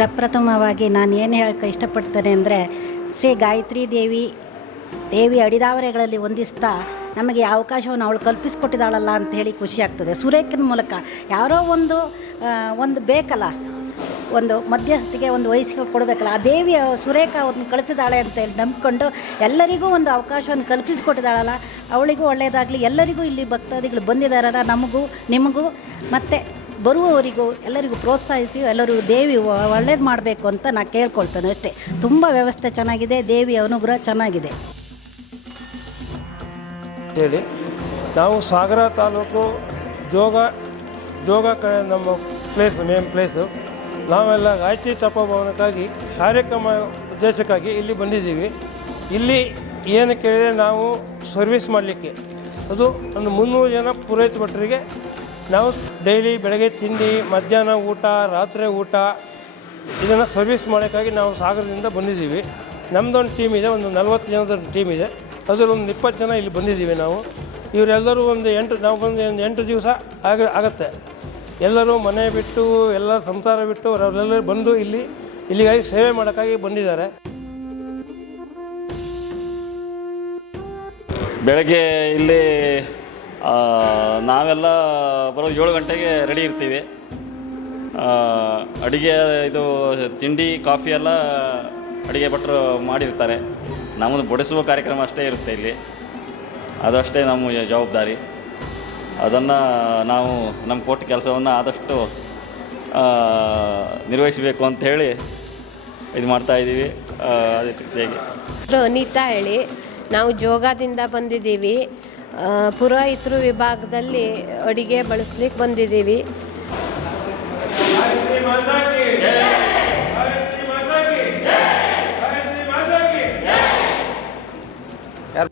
ಪ್ರಪ್ರಥಮವಾಗಿ ನಾನು ಏನು ಹೇಳಕ್ಕೆ ಇಷ್ಟಪಡ್ತೇನೆ ಅಂದರೆ ಶ್ರೀ ಗಾಯತ್ರಿ ದೇವಿ ಅಡಿದಾವರೆಗಳಲ್ಲಿ ಹೊಂದಿಸ್ತಾ ನಮಗೆ ಅವಕಾಶವನ್ನು ಅವಳು ಕಲ್ಪಿಸಿಕೊಟ್ಟಿದ್ದಾಳಲ್ಲ ಅಂಥೇಳಿ ಖುಷಿಯಾಗ್ತದೆ. ಸುರೇಖನ ಮೂಲಕ ಯಾರೋ ಒಂದು ಬೇಕಲ್ಲ, ಒಂದು ಮಧ್ಯಸ್ಥಿಗೆ ಒಂದು ವಯಸ್ಸಿಗೆ ಕೊಡಬೇಕಲ್ಲ, ಆ ದೇವಿ ಸುರೇಖ ಅವ್ರನ್ನ ಕಳಿಸಿದಾಳೆ ಅಂತೇಳಿ ನಂಬಿಕೊಂಡು ಎಲ್ಲರಿಗೂ ಒಂದು ಅವಕಾಶವನ್ನು ಕಲ್ಪಿಸಿಕೊಟ್ಟಿದ್ದಾಳಲ್ಲ, ಅವಳಿಗೂ ಒಳ್ಳೆಯದಾಗಲಿ. ಎಲ್ಲರಿಗೂ ಇಲ್ಲಿ ಭಕ್ತಾದಿಗಳು ಬಂದಿದ್ದಾರಲ್ಲ, ನಮಗೂ ನಿಮಗೂ ಮತ್ತು ಬರುವವರಿಗೂ ಎಲ್ಲರಿಗೂ ಪ್ರೋತ್ಸಾಹಿಸಿ ಎಲ್ಲರಿಗೂ ದೇವಿ ಒಳ್ಳೇದು ಮಾಡಬೇಕು ಅಂತ ನಾನು ಕೇಳ್ಕೊಳ್ತೇನೆ ಅಷ್ಟೇ. ತುಂಬ ವ್ಯವಸ್ಥೆ ಚೆನ್ನಾಗಿದೆ, ದೇವಿ ಅನುಗ್ರಹ ಚೆನ್ನಾಗಿದೆ ಹೇಳಿ. ನಾವು ಸಾಗರ ತಾಲೂಕು ಜೋಗ ನಮ್ಮ ಮೇನ್ ಪ್ಲೇಸು. ನಾವೆಲ್ಲ ಗಾಯತ್ರಿ ತಪೋಭವನಕ್ಕಾಗಿ ಕಾರ್ಯಕ್ರಮ ಉದ್ದೇಶಕ್ಕಾಗಿ ಇಲ್ಲಿ ಬಂದಿದ್ದೀವಿ. ಇಲ್ಲಿ ಏನು ಕೇಳಿದರೆ ನಾವು ಸರ್ವಿಸ್ ಮಾಡಲಿಕ್ಕೆ ಅದು ಒಂದು 300 ಜನ ಪೂರೈತ ಭಟ್ರಿಗೆ ನಾವು ಡೈಲಿ ಬೆಳಗ್ಗೆ ತಿಂಡಿ, ಮಧ್ಯಾಹ್ನ ಊಟ, ರಾತ್ರಿ ಊಟ ಇದನ್ನು ಸರ್ವಿಸ್ ಮಾಡೋಕ್ಕಾಗಿ ನಾವು ಸಾಗರದಿಂದ ಬಂದಿದ್ದೀವಿ. ನಮ್ಮದೊಂದು ಟೀಮ್ ಇದೆ, ಒಂದು 40 ಜನದ ಟೀಮ್ ಇದೆ. ಅದರಲ್ಲಿ ಒಂದು 20 ಜನ ಇಲ್ಲಿ ಬಂದಿದ್ದೀವಿ ನಾವು. ಇವರೆಲ್ಲರೂ ನಾವು ಬಂದು 8 ದಿವಸ ಆಗುತ್ತೆ. ಎಲ್ಲರೂ ಮನೆ ಬಿಟ್ಟು ಎಲ್ಲ ಸಂಸಾರ ಬಿಟ್ಟು ಅವರೆಲ್ಲರೂ ಬಂದು ಇಲ್ಲಿಗಾಗಿ ಸೇವೆ ಮಾಡೋಕ್ಕಾಗಿ ಬಂದಿದ್ದಾರೆ. ಬೆಳಗ್ಗೆ ಇಲ್ಲಿ ನಾವೆಲ್ಲ ಬರೋದು 7 ಗಂಟೆಗೆ ರೆಡಿ ಇರ್ತೀವಿ. ಅಡುಗೆ ಇದು ತಿಂಡಿ ಕಾಫಿ ಎಲ್ಲ ಅಡುಗೆ ಭಟ್ರು ಮಾಡಿರ್ತಾರೆ. ನಮ್ಮದು ಬಡಿಸುವ ಕಾರ್ಯಕ್ರಮ ಅಷ್ಟೇ ಇರುತ್ತೆ ಇಲ್ಲಿ, ಅದಷ್ಟೇ ನಮ್ಮ ಜವಾಬ್ದಾರಿ. ಅದನ್ನು ನಾವು ನಮ್ಮ ಕೊಟ್ಟ ಕೆಲಸವನ್ನು ಆದಷ್ಟು ನಿರ್ವಹಿಸಬೇಕು ಅಂಥೇಳಿ ಇದು ಮಾಡ್ತಾಯಿದ್ದೀವಿ. ಅದೇ ರೀತಿಯಾಗಿ ಅನಿತಾ ಹೇಳಿ, ನಾವು ಜೋಗದಿಂದ ಬಂದಿದ್ದೀವಿ. ಪುರೋಹಿತರು ವಿಭಾಗದಲ್ಲಿ ಅಡುಗೆ ಬಳಸ್ಲಿಕ್ಕೆ ಬಂದಿದ್ದೀವಿ. ಯಾರು